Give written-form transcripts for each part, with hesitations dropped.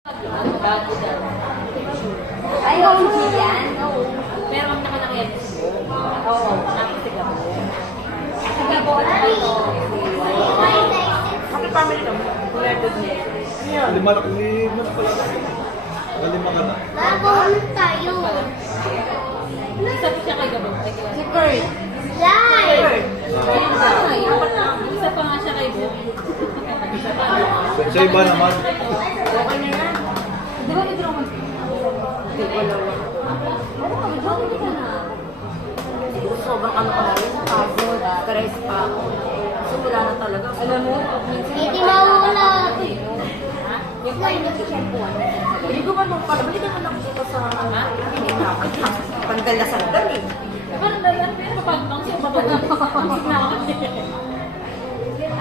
Bago daw. Ay, OG yan? Oo. Pero ang nakalaki yan. Oo. Tapos sa Gabo. Sa Gabo, ano ba ito? Kasi family kami. Wala doon niya. Lima na pala. Lima ka na. Babon tayo. Isa pa siya kay Gabo. Si Kurt. Live! Ayun na. Apat na. Isa pa nga siya kay Bo. Isa pa. Sa iba naman. Okay na yan. Di ba may drama? Hindi ko alam. Ano ka, may drama ka na? Siguro sobrang ano pa rin. Pagod. Stress pa ako. Kasi wala na talaga. Alam mo, Hindi mawala. yung tayo nag-shampooan. Hindi ko man magpalabali ka na lang dito sa pandal na sandal eh. Parang dalan, pero kapag siya mapagod. Ang signawa kasi.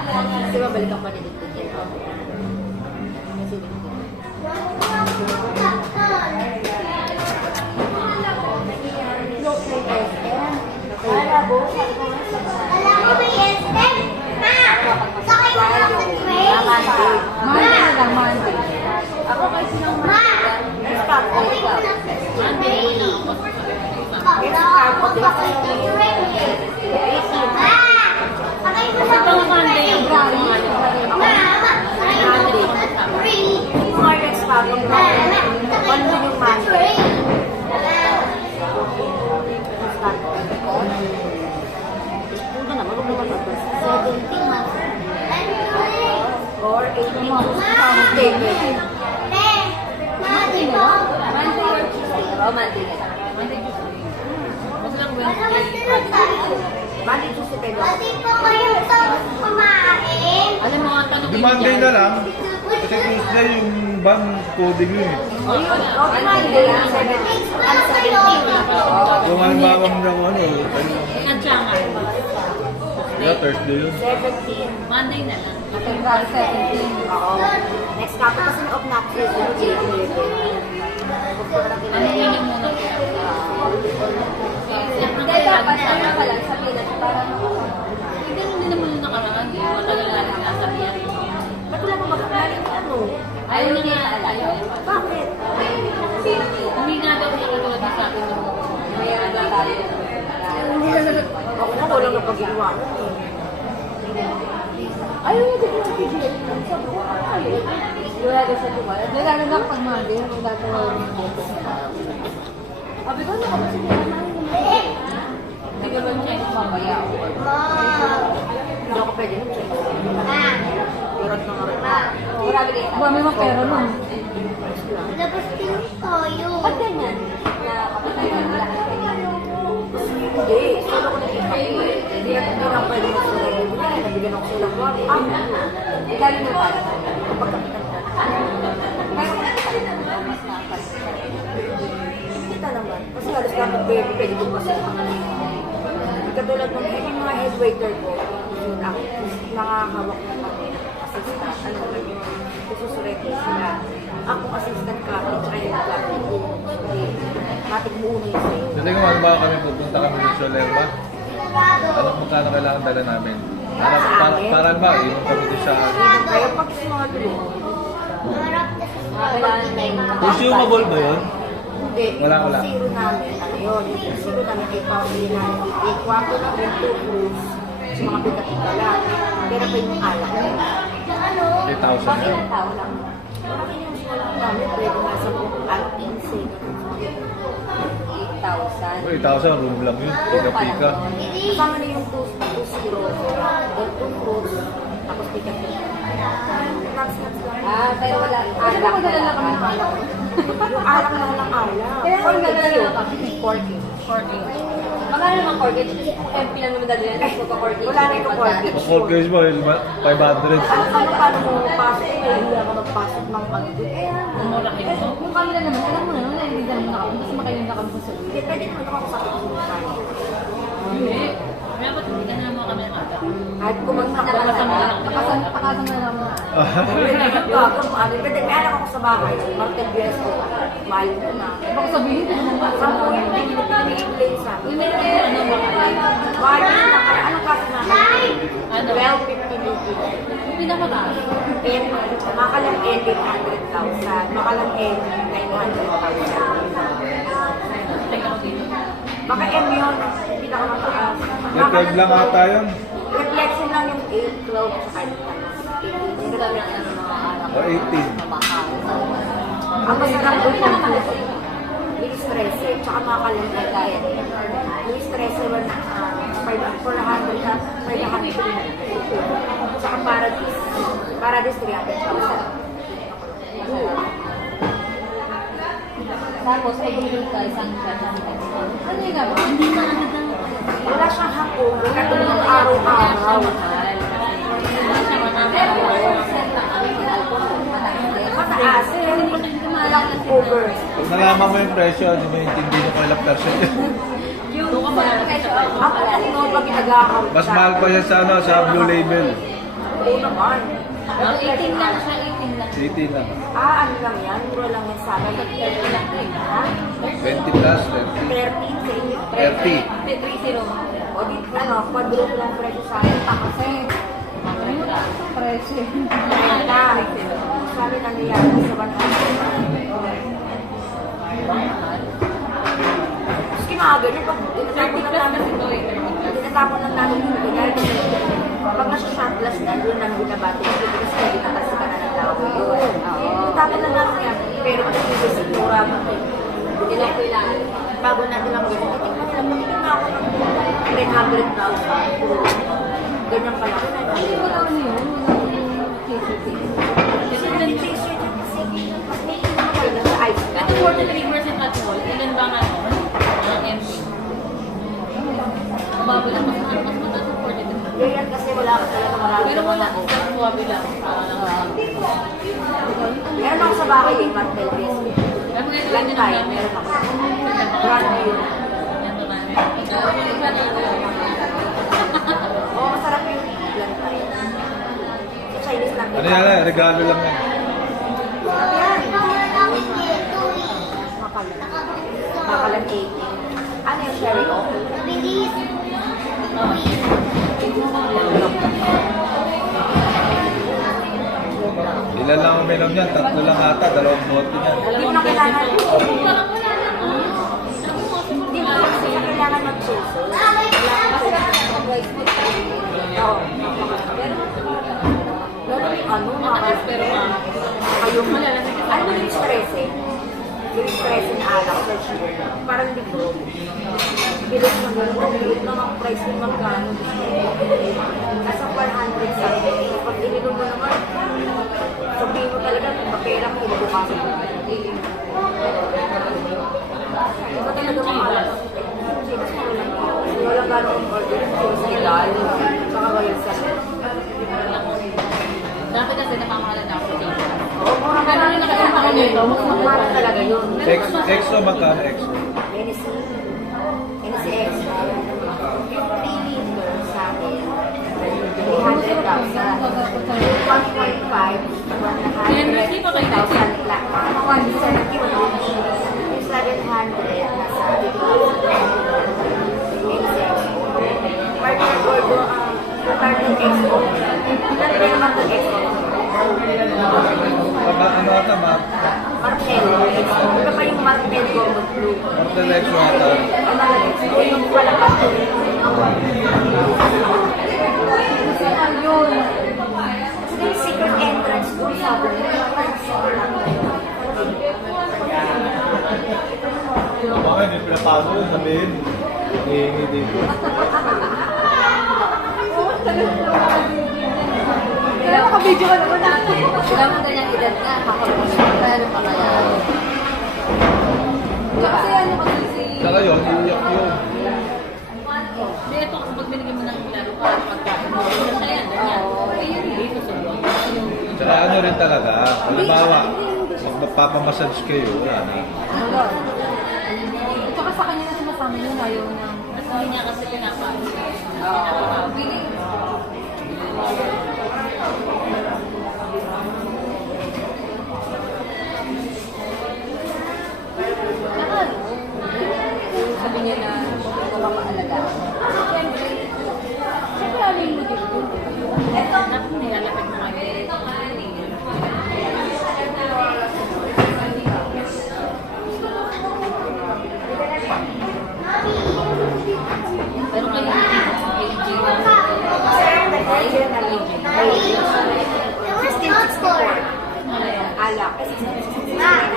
Kasi mabalik ang panilipid yan. Alam mo ba yung step? Ma! Sakay mo lang sa train. Monday na lang, Monday. Ako kasi sinang Ma! start ko Sakay mo siya. lang sa Monday train. na. Sakay sa train. Ma! Sakay mo Kasi lang pang sa Monday train. ang brownie. Ma! Sakay mo lang sa train. Yung mga next battle Ma! na. Sakay mo lang sa train. Punta na, magpapalabas. 17 months. Or 18 months. Ma, di ba? Monday or Tuesday? Oo, Monday na lang. Monday, Tuesday. Mas lang Malamas Wednesday. na tayo. Monday, Tuesday, tayo. Pati po kayo tapos kumain. Alam mo, ang tanong Di Monday na lang. Kasi Tuesday yung ban coding yun eh. Okay, Monday. Next na lang kayo. Kung halimbawa ng ano, Nagsangan. kaya Thursday yun. 17. Monday na lang. February 17. Oo. Next topic kasi na off na ako sa Ano yun yung muna? Hindi, dapat ano ka lang, sabihin natin para Hindi din naman yung nakaraan. Matagal na rin nasabihan. Ba't wala pa magkakaling ano? ayaw niya naalala. Bakit? Hindi nga daw nakatulad sa akin nung May nagtatalo. ako na walang napag-iwanan eh. Ayaw niya din yung PGL. Sabi ko, ayaw. Wala daw siya tumala. Nalala na pag Monday, ang datawa yung boto. Sabi ko, nakapasig na naman yung Hindi ka ba siya yung mamaya. Ma. Hindi ako pwede nun siya. Ma. Meron na nga. Ma. Marami kayo. Marami mga pera nun. Labas din tayo. Ba't ganyan? Na kapatay na lahat. Hindi. Solo ko nagkikita. Hindi na pwede na sila. Nabigyan ako sila. Galing mo pa. Pagkakitan ko. Pero nakakita naman, mas nakakita. Kita naman. Kasi halos namin pwede ko kasi katulad ng mga head waiter ko, yun ako, nakahawak ng assistant, ano ba yun, susurete sila. Ako assistant captain, tsaka yung captain ko. Matik mo uno yung sa'yo. Kasi kung halimbawa kami pupunta kami ng Solerma, ano magkano kailangan dala namin? Para ba, inom kami doon sa... Kaya pag small room, Harap na sa Kailangan na yung Consumable ba yun? hindi. Wala. Yung zero namin, ano yun, yung zero namin ay pamili namin. Yung kwarto namin, 2 rooms, sa mga pika-pika lang. Pero pa yung alak. ano? 3,000 Pag yan. ilang tao lang. Marami yung small room namin, pwede nga sa alak, 8,000. 8,000 room lang yun. Pika-pika. Kasama na yung 2 zero, then 2 rooms, tapos pika-pika. Snacks lang. Ah, pero wala. Kasi magdala lang kami ng alak. Yung alak lang ng alak. Kaya kung nagdala lang kami, 40. magkano naman corkage? Kasi kung MP lang naman dadalhin, tapos magka-corkage. Wala na yung corkage. Pag mortgage mo, 500. Ano paano mo pasok? Hindi ako magpasok ng pag-good. Mura kayo. Yung kanila naman, alam mo na, naiintindihan mo na kami, kasi makailan na kami sa saludo. Hindi, pwede naman ako sa akin. Hindi. Dapat hindi ka naman kami nakata. At kung magpakasama na lang. Oo, Kasi may anak ako sa bahay, Martel BS ko, mahal ko na. Baka sabihin ko naman. Saan po yung pinag-explain sa akin? Yun ano ba? Mahal ko na, kaya anong kaso na? Ano? 12.50 lupi. Yung pinakamataas. Makalang N, 800,000. Makalang N, 900,000. Teka ko dito. Baka M yun, pinakamataas. Record lang ata yun. Reflection lang yung 8, 12, saka 18. Yung grabe ang ano mga anak. O 18. Mamahal. Ang masarap doon yung Luis 13, tsaka makalang N. Luis 13, 400 na, 500. Tsaka Paradise. Paradise, 300,000. Tapos, pag bumili ka, isang ano yung gano'n? Hindi na ano daw. Wala siyang hapon, katulong araw-araw. Mataas, pero walang over. Pag nalaman mo yung presyo, hindi mo intindi mo kung ilang percent yun. Doon ka pala Ang ano, pag agahaw Mas mahal pa yan sa, ano, sa Blue Label. Oo naman. 18 lang siya, 18 lang. 18 lang. Ano lang yan? Mura lang yan sa akin. Ha? 20 plus, 13 sa inyo? 30. 30. O di, ano, quadruple lang presyo sa akin. Kasi, presyo. Na, sa amin ano yan, sa 100. Maski mga ganyan, pag tinatapon lang namin tinatapon lang namin yung ganyan. Pag nasa shotlass na, doon namin binabati. Kasi hindi nakasi ka na ng tao yun. Tinatapon lang namin yan. Pero pag nagsisis yung tura mo, hindi lang kailangan. Bago natin lang ganyan, tingnan na ako ng 300,000. Ganyan pala. Wala ano yun? Kasi nag-t-shirt yun kasi mas may ino mo talaga sa ice. Ito 43% alcohol, ilan ba nga ano? Ang MP? Mababa lang, mas mataas ang 43. Ganyan kasi wala ka talaga marami. Pero wala, isang buwabi lang. Meron ako sa bahay eh, Martel Best. Pero ngayon, Lang hindi tayo, naman. meron ako. Brand new. Ito namin. Oo, masarap yung lang tayo. Sa Chinese lang. Ano yan, regalo lang yan. Yan. Makalan 18. Ano yung sherry oil? Bilis. Ilan lang uminom yan? 3 lang ata, 2 bote yan. Hindi mo na kailangan. Parang wala lang. Hindi mo kasi na kailangan mag-suso. Oo. Pero ano, Pero kayong ano yung stress eh? Yung stress na alak sa sugar. Parang dito. Bilis na gano'n. Bilis na ang price yung magkano. Nasa 400 something. Pag ininom mo naman, sabihin mo talaga, papera ko, ibubukasan mo. Iba talaga mga alak. Wala gano'ng order. Ilal. Baka wala sa dati kasi namamahalan na ako dito. Oo, mura Pero nung nakasama ko nito, mas mura talaga yun. Exo, magkano exo? Hennessy. Hennessy X. Yung 3 liters sa akin, 300,000. 1.5, 100,000 lang. Mga 170, yung 700, nasa 2,000. Hennessy X. Partner Gordo, Partner Expo. Ilan rin naman ng Expo? Ano ata, ma'am? Martel. Ito pa yung Martel Gordo Blue. Martel exo ata. O yung palabas ko. Ayun. Kasi yung secret entrance doon sa Bakit, may pinapasok yun, sabihin. Hihingi dito. Kaya makabidyo ka naman natin. Kaya mo ganyang edad nga, makapagpapalo pa kaya. Kasi ano kasi si... Saka yun, iiyak yun. Hindi, ito kasi pag binigyan mo ng laro ka, pagkain mo, siya yan, ganyan. Ayun, dito sa loob. Saka ano rin talaga, halimbawa, magpapamassage kayo, wala na. At saka sa kanya na sumasama yun, ayaw na. Kasi hindi niya kasi pinapalo.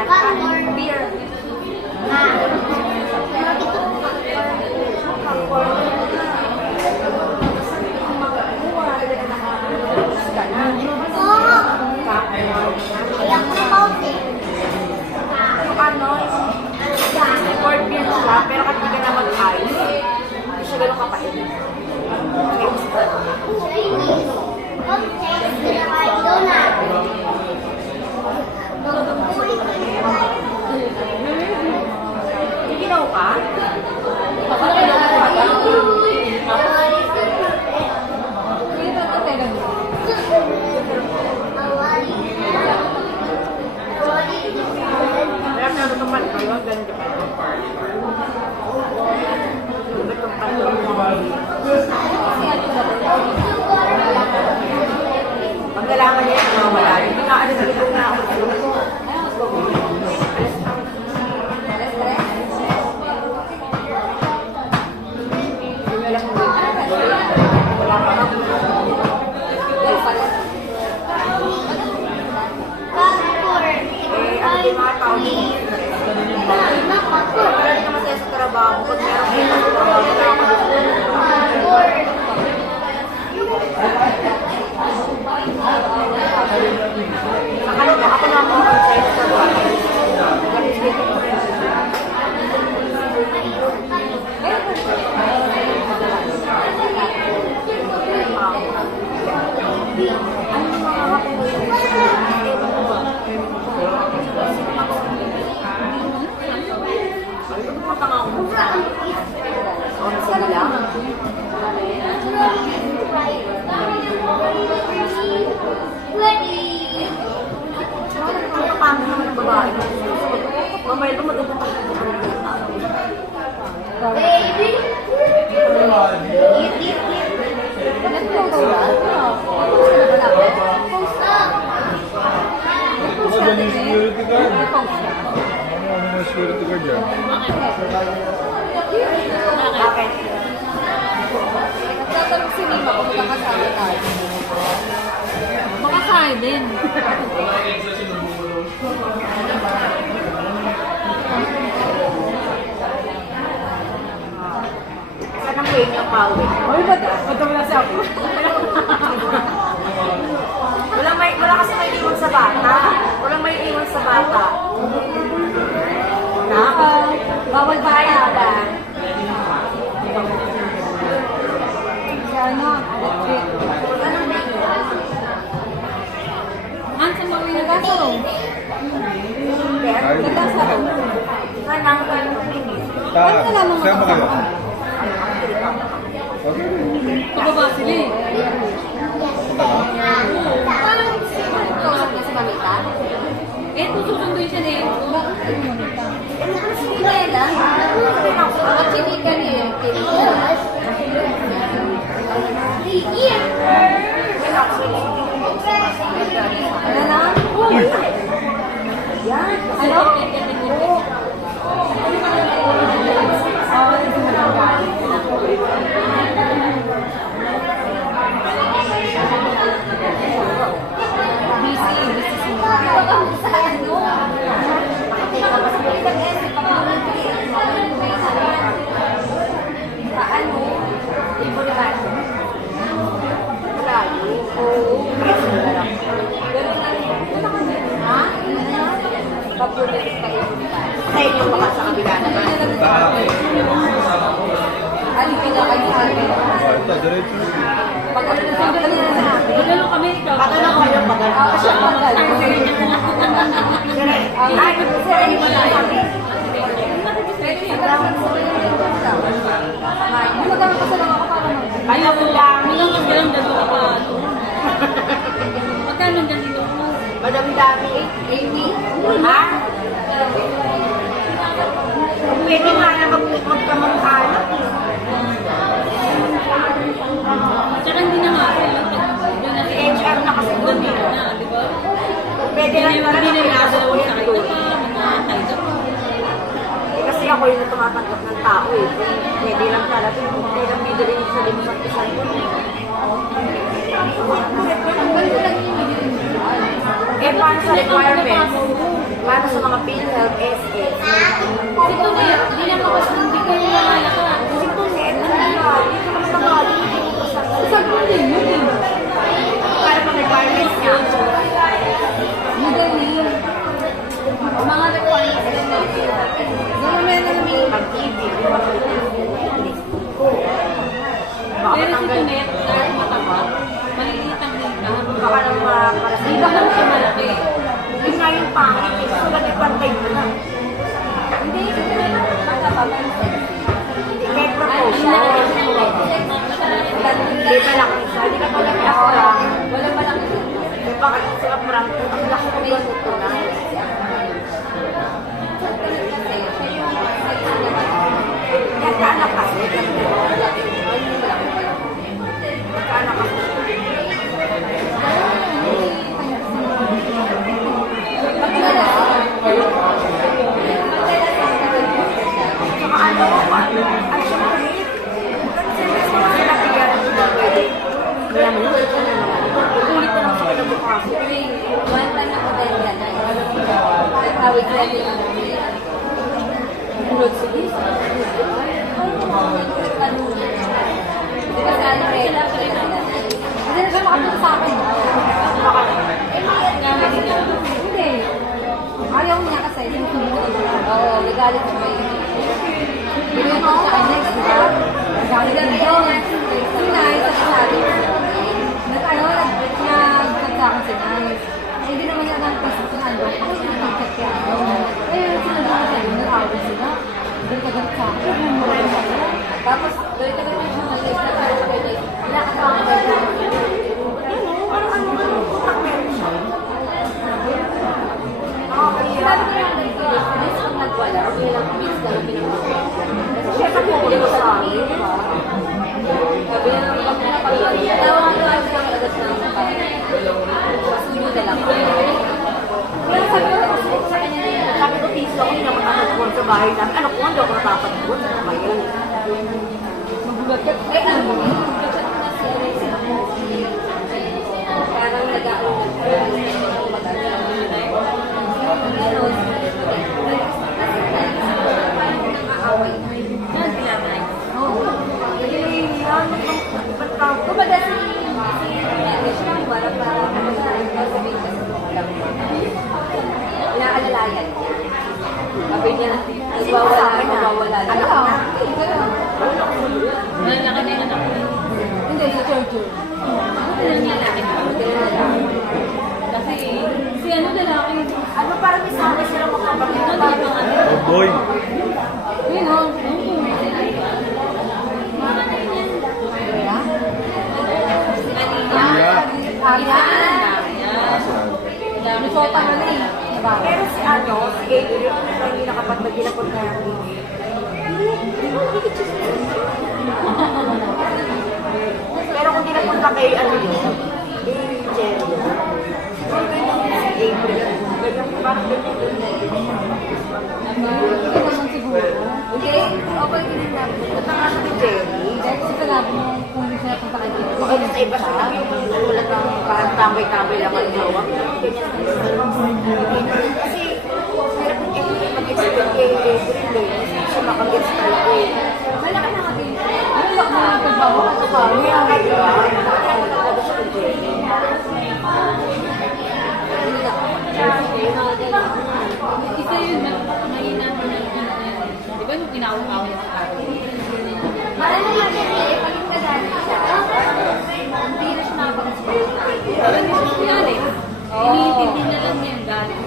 Beer. Ano? Import beer siya, pero kapag ka na mag-ice, hindi siya ganun kapait. Ginaw ka? Kaya natutupan kayo, ganito pa. Pag kailangan niya, wala. Hindi nga, ano, nalibog na ako. Wala rin naman sa'yo sa trabaho. Pag meron kayo sa trabaho, ako na ako ang sa'yo sa trabaho. Mamaya ito madugtong Baby! Ano dyan yung security guard? Ano yung security guard dyan? Bakit? Nagtatanong si Lima kung magkakasama tayo. Makakain din. Saan ang way niya pawin? Uy, ba't wala siya ako? Wala kasi may iwan sa bata. Walang may iwan sa bata. Bawal ba Kaya ba? Si ano? Electric. Anong may iwan? Ang sa mga nagkasarong. There? Nagkasarong. Saan ang ganun? Ano na lamang Saan ba kayo? makasama? Okay. Pababa sila eh. Kausap niya si Mamita? Eh, susunduin siya na yun. Bakit kayo mamita? Hindi lang. At chinika niya yung ano lang? Yan. Ano? Sa inyo baka sa kabila naman. Alin ka na kayo sa akin? Ito, diretso. Pagalo kami ikaw. Pagano ko yung pagano. Ako siya pagalo. Ay, sa inyo wala kami. Magkano pa sa lang ako para mag- Ay, ako lang. Magkano dalawa pa. Magkano dito? Madami-dami. Amy? Ha? Pwede nga na magkamangkanak. Tsaka hindi na nga. Si HR na kasi doon eh. Di ba? Pwede lang na Hindi na pinasok ko yan doon. Eh, kasi ako yung tumatanggap ng tao eh. Pwede lang talaga. Pwede lang video rin sa limang isang doon. Eh, paano sa requirements? Paano sa mga page Mga requirements din na Mamaya na namin. Pag-TV, Netflix. Baka Pero si matanggal. Tunet, dahil mataba, maliliit ang hita. Baka nang Di ba kami siya malaki? Yun nga yung pangit. Eh. So, nag-ipantay mo na. Hindi, si Tunet, mataba. Hindi, may proposal. Hindi pa lang isa. Hindi ka pala may akurang. Wala pa lang ito. May baka sa akurang. Ang laki ng ganito na. Nagkaanak kasi. Nagkaanak kasi. Saka ano, ay siya makulit. Kasi mas mga sinapigyan na pwede. Kaya mo, ulit na lang sa kinabukasan. One time ako dahil yan. Nagkawit na yung Lord Silis. Di ba sa ano rin? Hindi na siya makapunta sa akin. Hindi. Ayaw niya kasi. Oo, nagalit siya. Bigyan ko sa kanya, di ba? Nagalit niya. Sinay, sabi. Nag-ano, nagpagsa ako si Nay. Hindi naman niya nang pasisunan doon. Ako yung nag-check kaya ako. Eh, sinabi ko siya, nag-awal sila. Doon ka ganit sa akin. Tapos, doon ka ganit siya malis na parang pwede. Nakatawa ka ba? Ano, utak meron siya. Sinabi ko yung nag-bilis. Bilis ang nagwala. O bilang bilis na lang pinag-bilis. Siya sa pupunta ko sa akin. Sabi na lang, pag napagawin, tawa-tawa siya ang agad na pasuyo na lang. Kaya sabi ko sa kanya na yun. Sabi ko, tiso ako, hindi naman ako sa bahay namin. Ano ko, hindi ako natapagpon. Ano ba yan? Magulat ka. Eh, ano mo? Chat mo na si Alex. Parang nag-aaral kumbaga si siya ang para sabihin ka sa mga alam mo. Inaalalayan niya. Sabi niya, nagwawala. Ano? Lalaki na yung anak ko. Hindi, si Churchill. Ano niya lalaki? Kasi si ano lalaki? Ano, parang isama sila magkapagod. Oh boy! Yun o. Risota na na eh. Pero si ano, si Gabriel, na hindi nakapag ginapon na yung Pero kung ginapunta kay ano yun, eh, Jerry. Kung ganyan si Gabriel, ganyan parang ganyan din. Hindi naman siguro. Okay, okay din namin. Punta nga siya kay Jerry. Dahil kasi sinabi mo kung hindi siya punta kay Jerry. Baka sa iba siya lang yung tulad ng parang tambay-tambay lang ang hawak. Kasi, pero kung mag-expect kay Gabriel eh, hindi siya makagets talaga eh. Malaki na kami. Ano lang na yung pagbawa at saka? Kaya kaya, kaya talaga siya kay Jerry. Isa yun, mahina mo na yun. Di ba nung kinawang-awang yung ako? Parang naman eh, pag yung nagalit siya, hindi na siya nakapag-explain na. Parang hindi siya yan eh. Iniintindi na lang niya yung galit.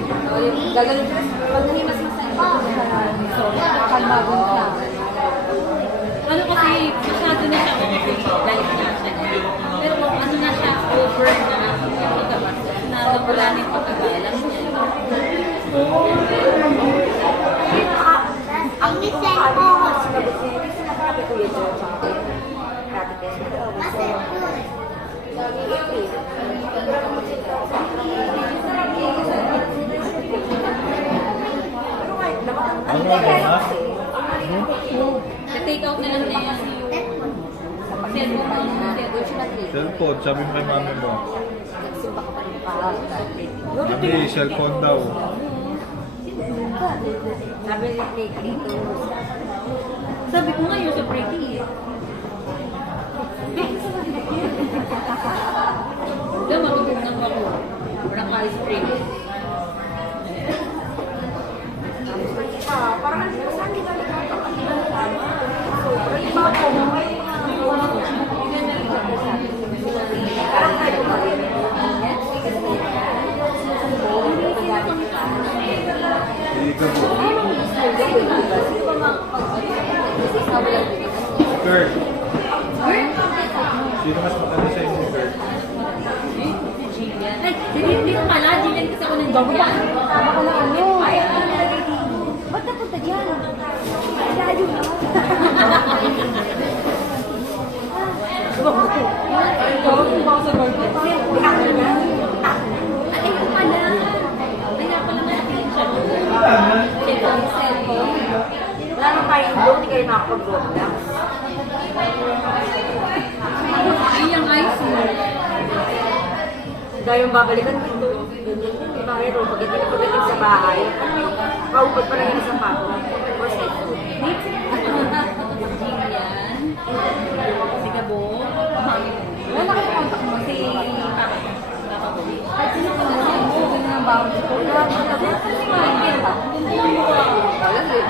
Gagalit siya. Pag nahimas-masan pa, kalmagon siya. Ano kasi, masyado na siya okay, galit na siya. Pero kung ano na siya, over na, pagkabas, na wala na yung pagkagalang niya. Ang design ko, sinagot niya, hindi sinabi ko yun sa Ate Tess. Ano nga ha? Na-take out na lang niya yung cellphone pa niya. Kaya doon siya na-take. Cellphone, sabi mo kay mami mo. Nagsimba ka pa rin pa. Mami, cellphone daw. Sabi ni Nick dito, Sabi ko nga yun sa breaking eh. Diyan matutog ng bako. Parang ice cream. Peekaboo. Ay, may style ka po, di ba? Sino ba makakapag-sabi lang din? Kurt. Sino mas maganda sa inyo, Kurt? Ay, hindi ko pala. Jillian kasi ako ng Jillian. Baka na ano? Ba't napunta dyan? Layo na. Baka sa birthday. Ako na. Ay, ko pala. Kaya pala natin siya. Check ang cellphone. Wala nang kayo doon, hindi kayo nakakapag-Roblox. Ay, yung ice mo. Dahil yung babalikan dito, ganyan yung pero pag hindi na pagdating sa bahay, ano yung kaupad pa lang yung isang pato? Or sa food? Jillian. Si Gabo. Wala na kayo contact mo. Si Papa. Papa ko. At sino ka na? Sino na ang bawang ko? Wala na talaga.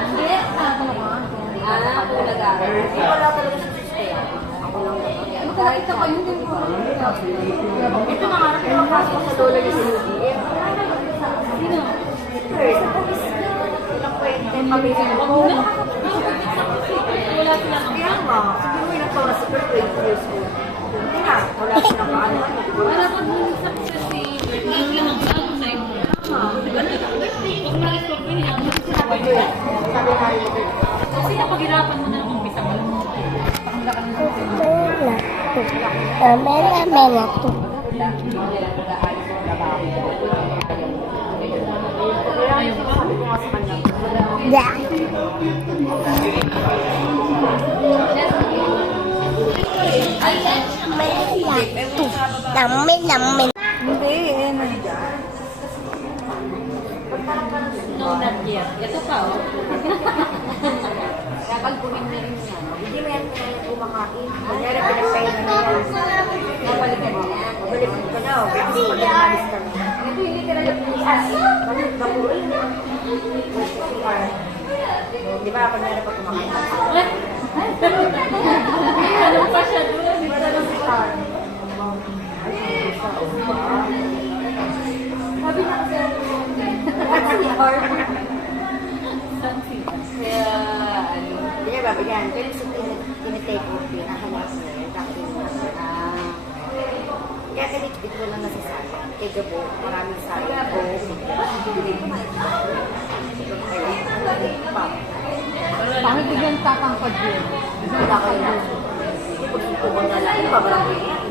Hindi. Ah, talaga. Hindi wala talaga sa system. Ako lang naman. Magkakita ko yun din po. Ito nangarap ko ang pasok sa lola ni CDM. Sino? First, ilang kwente, pamilya ko. Wala silang Kaya nga, siguro may nagtawa sa first 20 years old. Hindi na, wala silang paano. wala pag sa kasi lang lang ang bago sa iyo. Pag na-stop mo niya, Sabi ko yun, sabi nga rin ito. kasi napaghirapan mo na ng umpisa mo. Pakangla ka na Kaya yung sabi ko nga sa kanya, hindi, nandiyan. No, not yet. Ito pa, oh. Kaya pag bumindi rin niya, hindi mo yan kumakain. Kunyari, pinagpahin na yan. Mabalikan mo. Mabalikan ka daw. Kasi pag namalis ka na. Ito yung literal yung ias. Bakit kapurin? Di ba, kunyari pag kumakain ka. Ano pa siya doon? Sabi na kasi, si Har. Kaya, ano, hindi niya babagyan. Pero sa tinitake off yun, nahanap niya yun, tapos kaya kalikit ko lang nasasayang. Kay Gabo, maraming sayang ko. Bakit bigyan tatangkad yun? Wala kayo na. Hindi pag tutubang na lang, pabarang ko yan.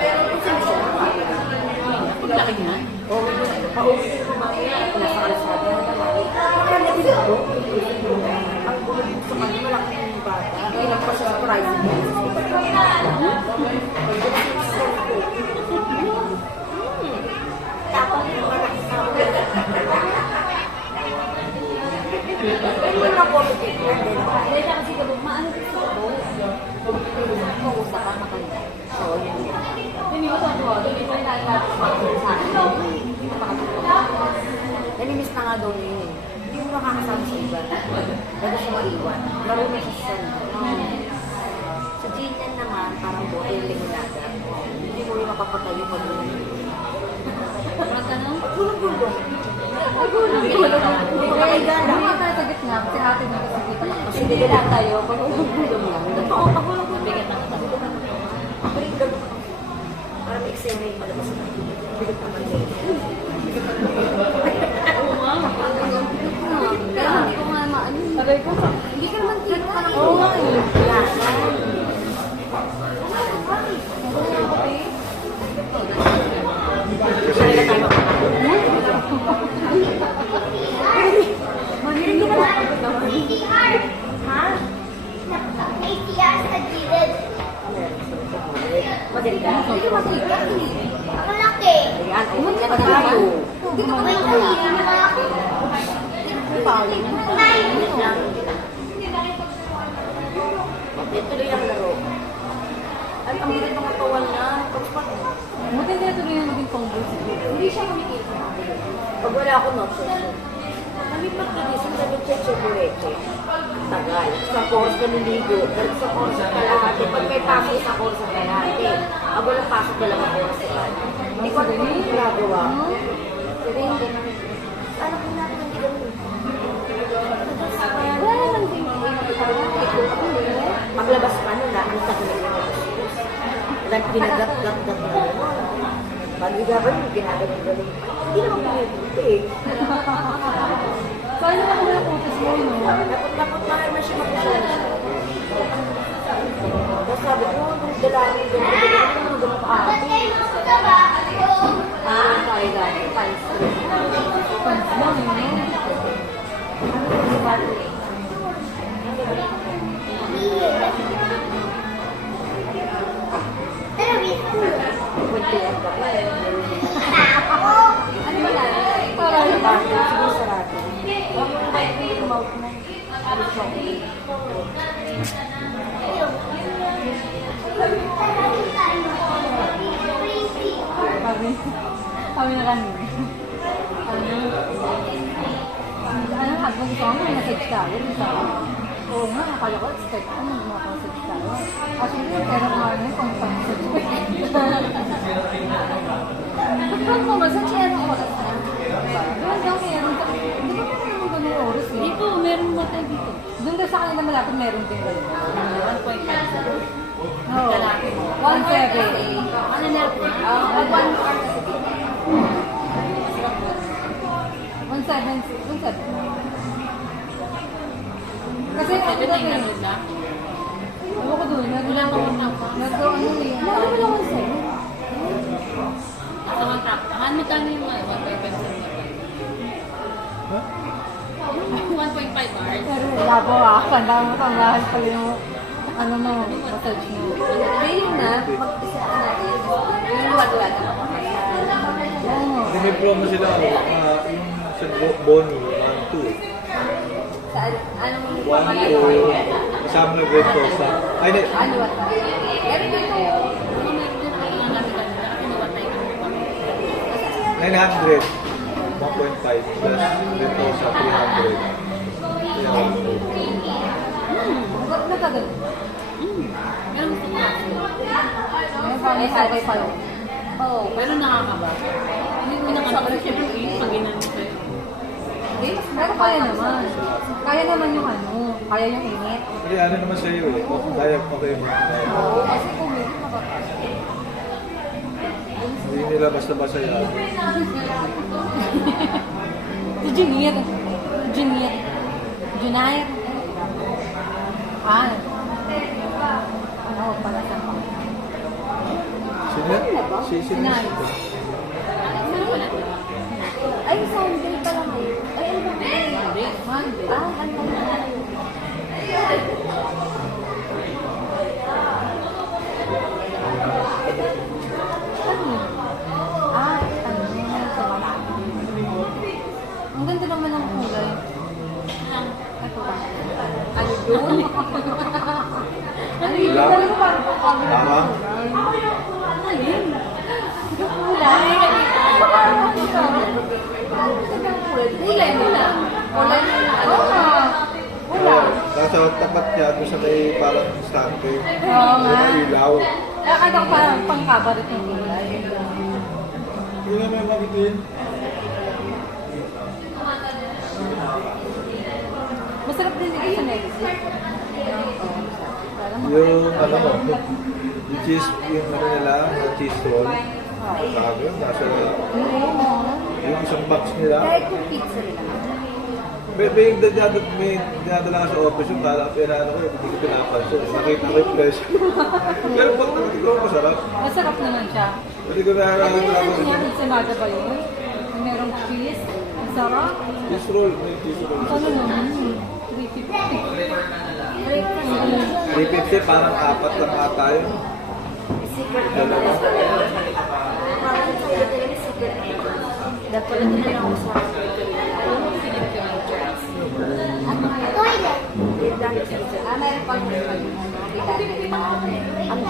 Pero kung saan siya naman. Paglaki niya? Oo, pauwi ko mamaya. Nasa kalasada na naman. Kaya natin ako, ang bumalik sa kanya, malaking bata. Ilang pa siya sa tricycle. Tapos yung malaki sa akin. Pero yung na-positive na din. Dahil na kasi gabog, maano gusto ko? Kumusta ka makanda? Oo, yun. Hindi ko tatuwa. Hindi ko tayo Sa akin. Nalimiss na nga daw niya yun eh. Hindi mo makakasama sa iba. Bago siya maiwan. Marunong siya sa sa Jillian naman, parang bote yung limonada. Hindi mo rin mapapatayo pag Parang ganun? gulong-gulong. Gulong-gulong. Hindi gala. Hindi tayo sa gitna kasi ate na kasi kita. Kasi hindi lang tayo, pag gulong-gulong lang. Oo, pag gulong-gulong. Bigat ng kata. Parang gulong. Parang may eksena yung malabas na. Bigat naman din. Oo nga. Kaya hindi ko nga maano. Sabi ko, hindi ka naman kita. Oo nga eh. Yan. Hindi tayo ha? ATR sa gilid. Maganda. Hindi ko makita. Ang laki. Ayan, umunta na tayo. Hindi ko makita. Hindi na ako. Tuloy ang laro. At ang bigat ng katawan niya. Buti hindi na tuloy yung maging tomboy siguro. Hindi siya kumikita. Pag wala ako notion, nalipat ka din sa nag-cheche-bureche. Tagal. Sa course ka niligo. Balik sa course ka kalahati. Pag may pasok sa course ka kalahati. Pag walang pasok ka lang ang course ka. Hindi ko alam kung ginagawa. Pero hindi. Ano ko na Paliga ba yung ginagaling-galing? Hindi naman pumipili eh. So, ano naman ang utos mo, no? Napot na naman siya mag-share siya. Tapos sabi ko, nung dalangin ko, nung ganun ka. Tayo dati, pants. Pants lang, yun. Ano ba lang? Parang Siguro sarado. Huwag mo na kayo yung mouth mo. Ano siya? kami na kanina. Ano, habang gusto ko, may message tayo. Oo nga, akala ko, expect ko, may mga message tayo. Actually, pero nga rin kung pang-message ko. Kapag mo, message yan ako oras na. Doon daw meron ka. Hindi ba meron ganun oras eh? Dito, meron mo tayo dito. Doon daw sa kanila malapit meron din ganun. 1.5. Oo. 1.7. Ano na? 1 hour kasi dito. 1.7. Kasi ako doon eh. Ewan ko doon. Wala ka mo na. Nag-go ano eh. Wala mo lang 1.7. Sa one track. Ano kano yung 1.5 1.5 hours. Pero wala po ah. Tandaan pala yung ano mo, massage mo. Ngayon na, mag-isa ka natin. Yung wala-wala na. Oo. Hindi may promo sila, yung sa Boni, 1-2. Saan? Anong 1-2, kasama ng Red Tosa. Ay, hindi. Ano ba? Pero dito, Ano meron din ako yung namin kanina. Kinuwatay ko kami. 900, 1.5 plus Red Tosa, 300. Kaya 1-2. Nagkagal. Pero gusto ko ako. May family sabay pa yun. Oo, pero nakakaba. Hindi ko nakakaba. Siyempre, pag ginano ko eh. Pero kaya naman. Kaya naman yung ano. Kaya yung init. Kasi ano naman sa'yo eh, kaya okay mo. Oo, kasi kung hindi makapasok. Hindi nila basta-basta yan. Si Junior. Junior. Junior. Ah. Ano, pala sa pang. Sino? Sino? Sinay. ay, Sunday pala ngayon. Ay, ano ba? Monday. Ah, ano ba? Ano yun? Ah, ano yun? Sa baba. Ang ganda naman ng kulay. Ito ba? Ano yun? Ano yun? Wala. Talaga parang pagkakami ng Tama. kulay. Alin? Yung kulay. Parang ito. Kulay nila. Kulay nila. Oo nga. Wala. Nasa tapat niya, doon sa may parang stante. Oo nga. May ilaw. Nakakita ko parang pangkabarit ng kulay. Hindi na may makitin. Masarap din dito sa medicine. Parang Yung ano mo, yung cheese, yung ano nila, yung cheese roll. Sabi yun, nasa yung isang box nila. Kahit kung pizza nila. May dinadala ka sa office yung kala pinano ko, hindi ko pinapansin. Nakita ko yung presyo. Pero pag nakita ko, masarap. masarap naman siya. Hindi ko naharapan Ano talaga yung niya, ensenada ba yun? Yung merong cheese. Ang sarap. cheese roll, may cheese roll. Ano naman? 350. 350, parang 4 lang ata yun. Secret Dalawa. Parang sa iyo nila secret entrance. Dapat nila lang sa Toilet. meron pang ang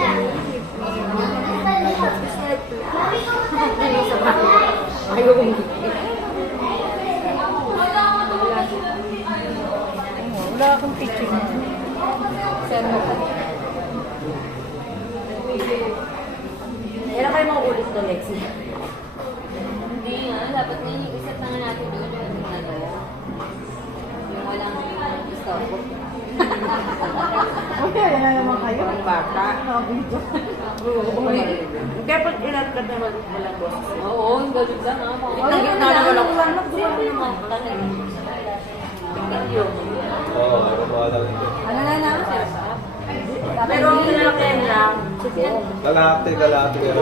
ayaw kong Wala akong picture. Send mo ka. Kailan kayo mauulit to, Lexi? Hindi nga. Dapat nga yung isip na nga natin doon. Yung ano. Yung walang stop. Okay, yan na naman kayo. Ang bata. Nakabidyo. Kaya pag ilat-kat na walang boses. Oo, ang galit lang ha. Ang gitna naman ako. Siyempre naman, talaga. Oo, wala lang ito. Ano na lang, sir? Pero ang kinalakihan lang, Kalahati, pero